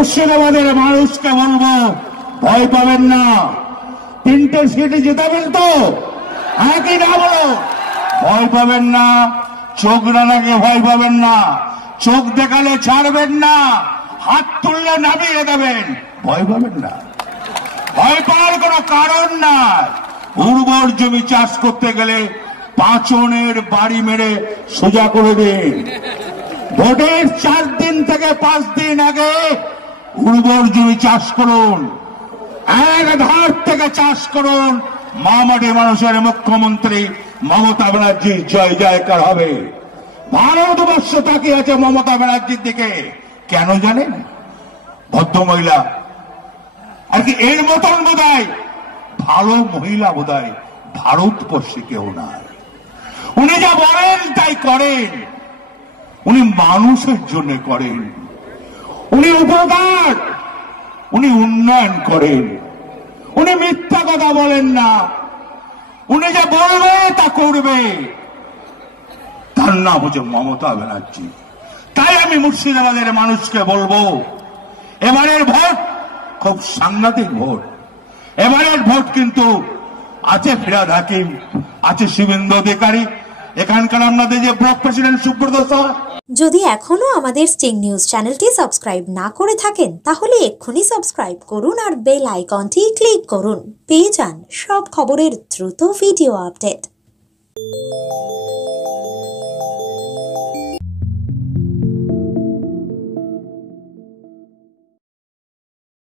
মুর্শিদাবাদের মানুষকে বলবো, ভয় পাবেন না। 3টে সিটে জেতাবেন তো, একই না বলো, ভয় পাবেন না। চোখ রানাকে ভয় পাবেন না, চোখ দেখালে ছাড়বেন না, হাত তুললে নামিয়ে দেবেন, ভয় পাবেন না। ভয় পাওয়ার কোনো কারণ নাই। উর্বর জমি চাষ করতে গেলে পাঁচনের বাড়ি মেরে সোজা করে দিন। ভোটের 4 দিন থেকে 5 দিন আগে উর্বর জমি চাষ করুন, এক ধার থেকে চাষ করুন। মামাটি মানুষের মুখ্যমন্ত্রী মমতা ব্যানার্জির জয় জয়কার হবে। ভারতবর্ষ তাকিয়ে আছে মমতা ব্যানার্জির দিকে। কেন জানেন? ভদ্রমহিলা আর কি এর মতন বোধহয় ভালো মহিলা বোধহয় ভারতবর্ষে কেউ নাই। উনি যা বলেন তাই করেন, উনি মানুষের জন্য করেন, উনি উপকার, উনি উন্নয়ন করেন, উনি মিথ্যা কথা বলেন না, উনি যা বলবে তা করবে। তার নাম হচ্ছে মমতা ব্যানার্জি। তাই আমি মুর্শিদাবাদের মানুষকে বলবো, এবারের ভোট খুব সাংঘাতিক ভোট। এবারের ভোট কিন্তু আছে ফিরহাদ হাকিম, আছে শুভেন্দু অধিকারী, এখানকার আপনাদের যে ব্লক প্রেসিডেন্ট সুব্রত সাহা। যদি এখনো আমাদের স্টিং নিউজ চ্যানেলটি সাবস্ক্রাইব না করে থাকেন তাহলে এক্ষুনি সাবস্ক্রাইব করুন আর বেল আইকনটি ক্লিক করুন। পেয়ে যান সব খবরের দ্রুত ভিডিও আপডেট।